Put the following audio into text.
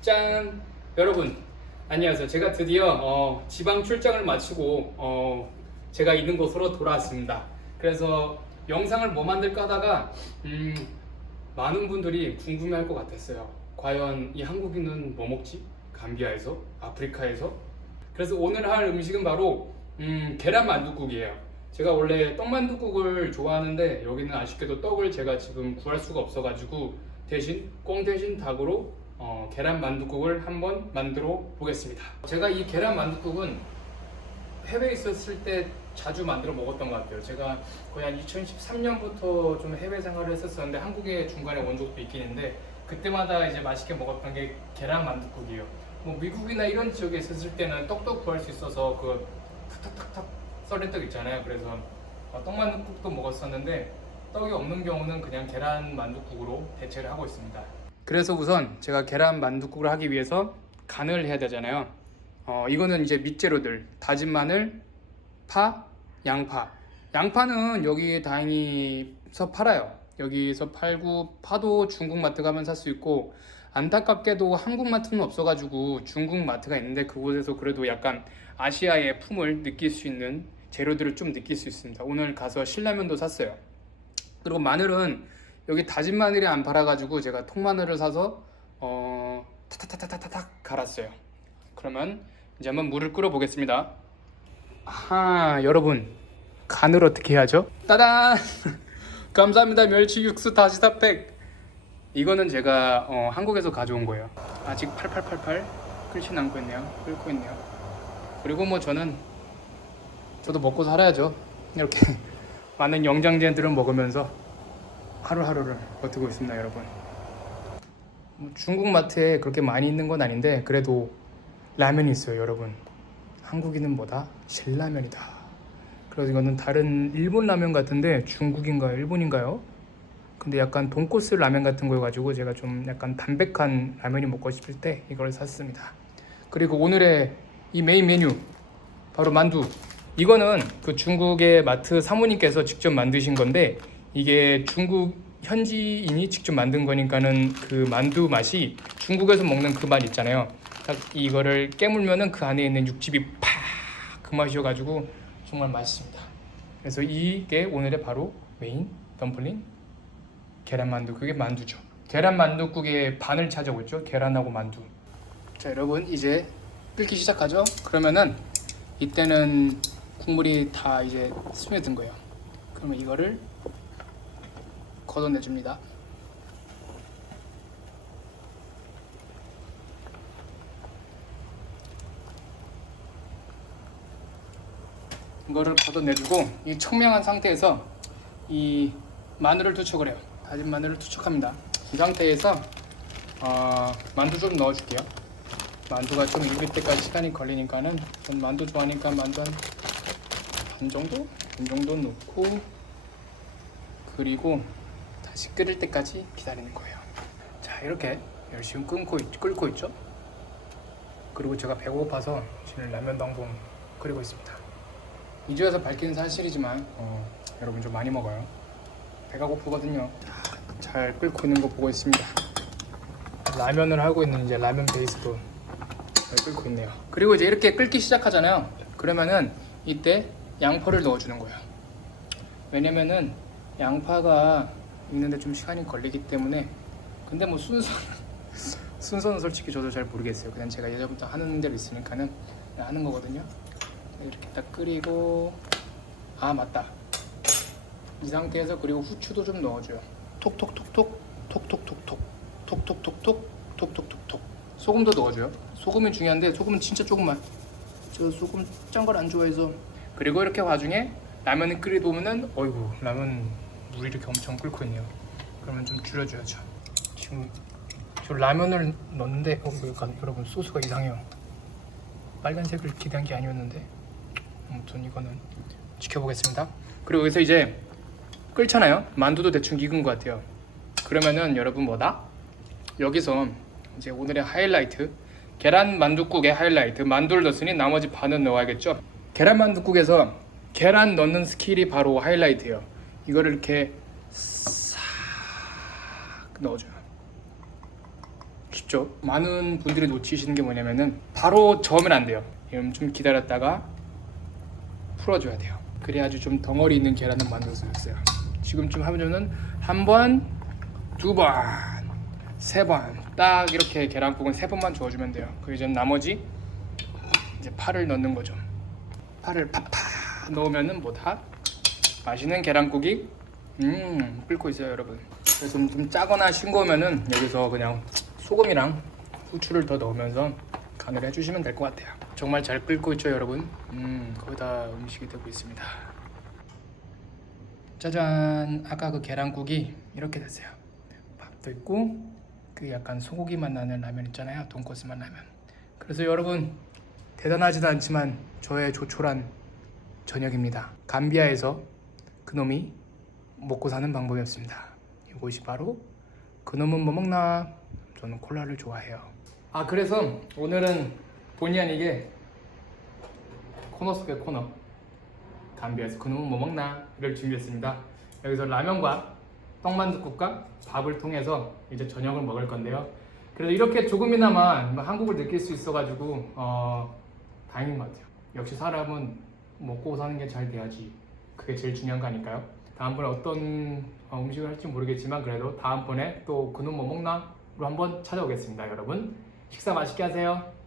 짠! 여러분 안녕하세요. 제가 드디어 어, 지방 출장을 마치고 어, 제가 있는 곳으로 돌아왔습니다. 그래서 영상을 뭐 만들까 하다가 음, 많은 분들이 궁금해할 것 같았어요. 과연 이 한국인은 뭐 먹지? 감비아에서? 아프리카에서? 그래서 오늘 할 음식은 바로 음, 계란 만둣국이에요. 제가 원래 떡만둣국을 좋아하는데 여기는 아쉽게도 떡을 제가 지금 구할 수가 없어가지고 대신 꽁 대신 닭으로 어, 계란 만둣국을 한번 만들어 보겠습니다. 제가 이 계란 만둣국은 해외에 있었을 때 자주 만들어 먹었던 것 같아요. 제가 거의 한 2013년부터 좀 해외 생활을 했었었는데 한국에 중간에 온 적도 있긴 한데 그때마다 이제 맛있게 먹었던 게 계란 만둣국이에요. 뭐 미국이나 이런 지역에 있었을 때는 떡도 구할 수 있어서 그 탁탁탁탁 썰은 떡 있잖아요. 그래서 어, 떡만둣국도 먹었었는데 떡이 없는 경우는 그냥 계란 만둣국으로 대체를 하고 있습니다. 그래서 우선 제가 계란 만둣국을 하기 위해서 간을 해야 되잖아요. 어, 이거는 이제 밑재료들 다진 마늘, 파, 양파. 양파는 여기 다행히서 팔아요. 여기서 팔고 파도 중국 마트 가면 살 수 있고 안타깝게도 한국 마트는 없어가지고 중국 마트가 있는데 그곳에서 그래도 약간 아시아의 품을 느낄 수 있는 재료들을 좀 느낄 수 있습니다. 오늘 가서 신라면도 샀어요. 그리고 마늘은 여기 다진 마늘이 안 팔아가지고 제가 통마늘을 사서 어 타타타타타탁 갈았어요. 그러면 이제 한번 물을 끓여 보겠습니다. 아 여러분 간을 어떻게 해야죠? 따단 감사합니다 멸치 육수 다시 다팩 이거는 제가 어, 한국에서 가져온 거예요. 아직 8888 끓진 않고 있네요. 끓고 있네요. 그리고 뭐 저는 저도 먹고 살아야죠. 이렇게 많은 영양제들을 먹으면서 하루하루를 버티고 있습니다, 여러분. 뭐 중국 마트에 그렇게 많이 있는 건 아닌데 그래도 라면이 있어요, 여러분. 한국인은 뭐다? 신라면이다. 그래서 이거는 다른 일본 라면 같은데 중국인가요, 일본인가요? 근데 약간 돈코스 라면 같은 거여가지고 제가 좀 약간 담백한 라면이 먹고 싶을 때 이걸 샀습니다. 그리고 오늘의 이 메인 메뉴 바로 만두. 이거는 그 중국의 마트 사모님께서 직접 만드신 건데 이게 중국 현지인이 직접 만든 거니까는 그 만두 맛이 중국에서 먹는 그 맛 있잖아요. 딱 이거를 깨물면은 그 안에 있는 육즙이 팍 그 맛이어가지고 정말 맛있습니다. 그래서 이게 오늘의 바로 메인 덤플링 계란만두 그게 만두죠. 계란만두국의 반을 있죠. 계란하고 만두. 자 여러분 이제 끓기 시작하죠. 그러면은 이때는 국물이 다 이제 스며든 거예요. 그러면 이거를 걷어내 줍니다. 이거를 걷어내주고 이 청명한 상태에서 이 마늘을 투척을 해요. 다진 마늘을 투척합니다. 이 상태에서 어, 만두 좀 넣어줄게요. 만두가 좀 익을 때까지 시간이 걸리니까는 전 만두 좋아하니까 만두 한 반 정도? 반 정도 넣고 그리고 다시 끓을 때까지 기다리는 거예요. 자 이렇게 열심히 있, 끓고 있죠. 그리고 제가 배고파서 지금 라면 방송 끓이고 있습니다. 이주에서 밝히는 사실이지만 어, 여러분 좀 많이 먹어요. 배가 고프거든요. 잘 끓고 있는 거 보고 있습니다. 라면을 하고 있는 이제 라면 베이스도 잘 끓고 있네요. 그리고 이제 이렇게 끓기 시작하잖아요. 그러면은 이때 양파를 넣어주는 거예요. 왜냐면은 양파가 익는데 좀 시간이 걸리기 때문에 근데 뭐 순서 순서는 솔직히 저도 잘 모르겠어요. 그냥 제가 예전부터 하는 대로 있으니까는 하는 거거든요. 이렇게 딱 끓이고 아 맞다 이 상태에서 그리고 후추도 좀 넣어줘요. 톡톡톡톡 톡톡톡톡 톡톡톡톡 톡톡톡톡 소금도 넣어줘요. 소금이 중요한데 소금은 진짜 조금만. 저 소금 짠 걸 안 좋아해서 그리고 이렇게 와중에 라면을 끓이다 보면은 어이구 라면 물이 이렇게 엄청 끓고 있네요. 그러면 좀 줄여줘야죠. 지금 저 라면을 넣는데 어, 약간 여러분 소스가 이상해요. 빨간색을 기대한 게 아니었는데 아무튼 이거는 지켜보겠습니다. 그리고 여기서 이제 끓잖아요. 만두도 대충 익은 것 같아요. 그러면은 여러분 뭐다? 여기서 이제 오늘의 하이라이트 계란 만두국의 하이라이트 만두를 넣었으니 나머지 반은 넣어야겠죠. 계란 만두국에서 계란 넣는 스킬이 바로 하이라이트예요. 이거를 이렇게 싹 넣어줘요. 쉽죠? 많은 분들이 놓치시는 게 뭐냐면은 바로 저으면 안 돼요. 그럼 좀 기다렸다가 풀어줘야 돼요. 그래야지 좀 덩어리 있는 계란을 만들 수 있어요. 지금쯤 하면은 한 번, 두 번, 세 번, 딱 이렇게 계란국은 세 번만 저어주면 돼요. 그 이제 나머지 이제 파를 넣는 거죠. 파를 팍팍 넣으면은 뭐다 맛있는 계란국이 음 끓고 있어요, 여러분. 그래서 좀, 좀 짜거나 싱거우면은 여기서 그냥 소금이랑 후추를 더 넣으면서 간을 해주시면 될 것 같아요. 정말 잘 끓고 있죠, 여러분. 음 거의 다 음식이 되고 있습니다. 짜잔, 아까 그 계란국이 이렇게 됐어요. 밥도 있고 그 약간 소고기 맛 나는 라면 있잖아요, 돈코츠 맛 라면. 그래서 여러분 대단하지도 않지만 저의 조촐한 저녁입니다. 감비아에서 그놈이 먹고 사는 방법이었습니다. 이곳이 바로 그놈은 뭐 먹나? 저는 콜라를 좋아해요. 아 그래서 오늘은 본의 아니게 코너 속의 코너 감비아에서 그놈은 뭐 먹나?를 준비했습니다. 여기서 라면과 떡만둣국과 밥을 통해서 이제 저녁을 먹을 건데요. 그래도 이렇게 조금이나마 뭐 한국을 느낄 수 있어가지고 어, 다행인 것 같아요. 역시 사람은 먹고 사는 게 잘 돼야지. 그게 제일 중요한 거 아닐까요? 다음번에 어떤 어, 음식을 할지 모르겠지만 그래도 다음번에 또 그놈 뭐 먹나 로 한번 찾아오겠습니다, 여러분. 식사 맛있게 하세요.